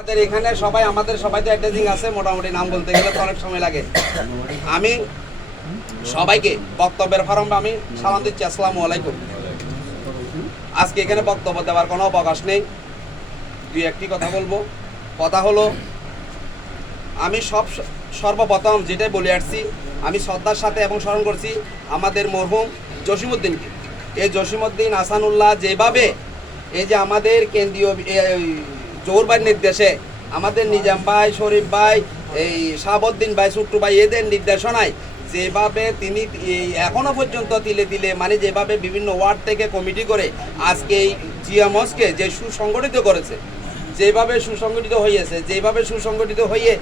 আমাদের এখানে আমাদের সবাই তো অ্যাড্রেসিং আছে, মোটামুটি নাম বলতে গেলে তো অনেক সময় লাগে। আমি সবাইকে বক্তব্যের প্রারম্ভে আমি সালাম দিচ্ছি, আসসালামু আলাইকুম। আজকে এখানে বক্তব্য দেওয়ার কোনো অবকাশ নেই, দুই একটি কথা বলবো। কথা হলো, আমি সর্বপ্রথম যেটাই বলে আসছি, আমি শ্রদ্ধার সাথে এবং স্মরণ করছি আমাদের মরহুম জসিমউদ্দিনকে। এই জসিমউদ্দিন আহসানুল্লাহ যেভাবে এই যে আমাদের কেন্দ্রীয় জহুর ভাইয়ের নির্দেশে আমাদের নিজাম ভাই, শরীফ ভাই, এই শাহাবুদ্দিন ভাই, ছোট্টু ভাই এদের নির্দেশনায় যেভাবে তিনি এখনো পর্যন্ত তিলে তিলে মানে যেভাবে বিভিন্ন ওয়ার্ড থেকে কমিটি করে আজকে এই জিয়ামসকে যে সুসংগঠিত করেছে, যেভাবে সুসংগঠিত হয়েছে, যেভাবে সুসংগঠিত হয়ে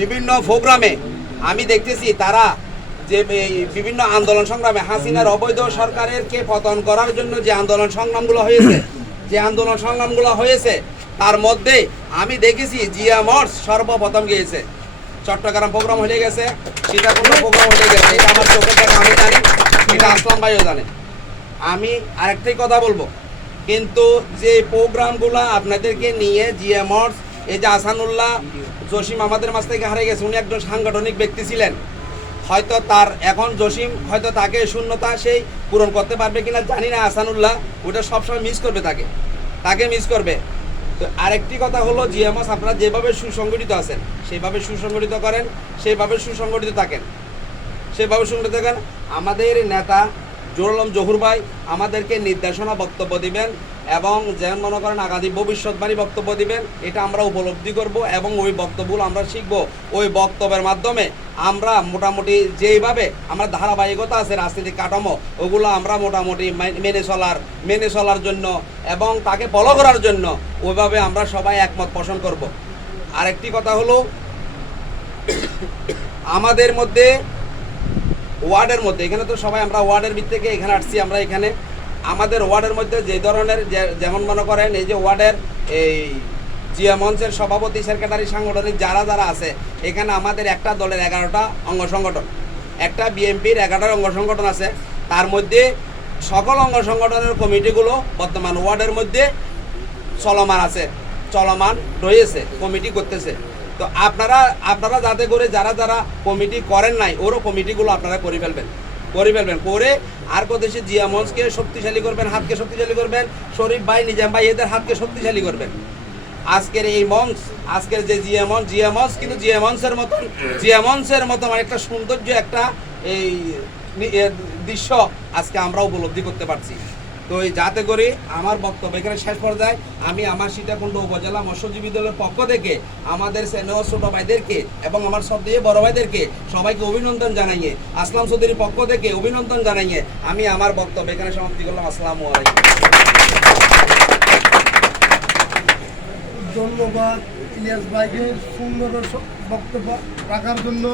বিভিন্ন প্রোগ্রামে আমি দেখতেছি তারা যে বিভিন্ন আন্দোলন সংগ্রামে হাসিনার অবৈধ সরকারের কে পতন করার জন্য যে আন্দোলন সংগ্রামগুলো হয়েছে তার মধ্যে আমি দেখেছি জিয়া মর্স সর্বপ্রথম গিয়েছে। চট্টগ্রাম প্রোগ্রাম হয়ে গেছে, সীতাকুণ্ড প্রোগ্রাম হয়ে গেছে, এটা আমার চোখের দেখা আমি জানি, এটা আসলাম ভাইও জানে। আমি আরেকটাই কথা বলবো, কিন্তু যে প্রোগ্রামগুলো আপনাদেরকে নিয়ে জিয়া মর্স, এই যে আহসানুল্লাহ জসিম আমাদের মাঝ থেকে হারিয়ে গেছে, উনি একজন সাংগঠনিক ব্যক্তি ছিলেন, হয়তো তার এখন জসিম হয়তো তাকে শূন্যতা সেই পূরণ করতে পারবে কিনা জানি না। আহসানুল্লাহ ওটা সবসময় মিস করবে, তাকে মিস করবে। তো আরেকটি কথা হলো, জিএমএস আপনারা যেভাবে সুসংগঠিত আছেন সেইভাবে সুসংগঠিত করেন, সেইভাবে সুসংগঠিত থাকেন। আমাদের নেতা জহুর ভাই আমাদেরকে নির্দেশনা বক্তব্য দিবেন এবং যেমন মনে করেন আগামী ভবিষ্যৎবাণী বক্তব্য দিবেন, এটা আমরা উপলব্ধি করব এবং ওই বক্তব্যগুলো আমরা শিখব। ওই বক্তব্যের মাধ্যমে আমরা মোটামুটি যেইভাবে আমরা ধারাবাহিকতা আছে রাজনীতিক কাঠামো, ওগুলো আমরা মোটামুটি মেনে চলার জন্য এবং তাকে ফলো করার জন্য ওইভাবে আমরা সবাই একমত পোষণ করব। আরেকটি কথা হলো, আমাদের মধ্যে ওয়ার্ডের মধ্যে এখানে তো সবাই আমরা ওয়ার্ডের ভিত্তিতে এখানে আসছি, আমরা এখানে আমাদের ওয়ার্ডের মধ্যে যে ধরনের যেমন মনে করেন এই যে ওয়ার্ডের এই জিয়া মঞ্চের সভাপতি, সেক্রেটারি, সাংগঠনিক যারা আছে এখানে আমাদের একটা দলের 11টা অঙ্গ সংগঠন, একটা বিএনপির 11টা অঙ্গ সংগঠন আছে। তার মধ্যে সকল অঙ্গ সংগঠনের কমিটিগুলো বর্তমান ওয়ার্ডের মধ্যে চলমান রয়েছে, কমিটি করতেছে। তো আপনারা যাতে করে যারা কমিটি করেন নাই ওরও কমিটিগুলো আপনারা করে ফেলবেন করে আর দেশে জিয়া মঞ্চকে শক্তিশালী করবেন, হাতকে শক্তিশালী করবেন, শরীফ ভাই, নিজাম ভাই এদের হাতকে শক্তিশালী করবেন। আজকের এই মঞ্চ, আজকের যে জিয়া মঞ্চ কিন্তু জিয়া মঞ্চের মতো মানে একটা সৌন্দর্য, একটা এই দৃশ্য আজকে আমরা উপলব্ধি করতে পারছি। তো যাতে করে আমার বক্তব্য এখানে শেষ পর্যায়ে আমি আমার সীতাকুণ্ড উপজেলা মৎস্যজীবী দলের পক্ষ থেকে আমাদের স্নেহ ছোট ভাইদেরকে এবং আমার সবচেয়ে বড় ভাইদেরকে সবাইকে অভিনন্দন জানাইয়ে, আসলাম চৌধুরীর পক্ষ থেকে অভিনন্দন জানাইয়ে আমি আমার বক্তব্য এখানে সমাপ্তি করলাম। আসসালামু আলাইকুম। ধন্যবাদ ইলিয়াস ভাইকে সুন্দর বক্তব্য রাখার জন্য।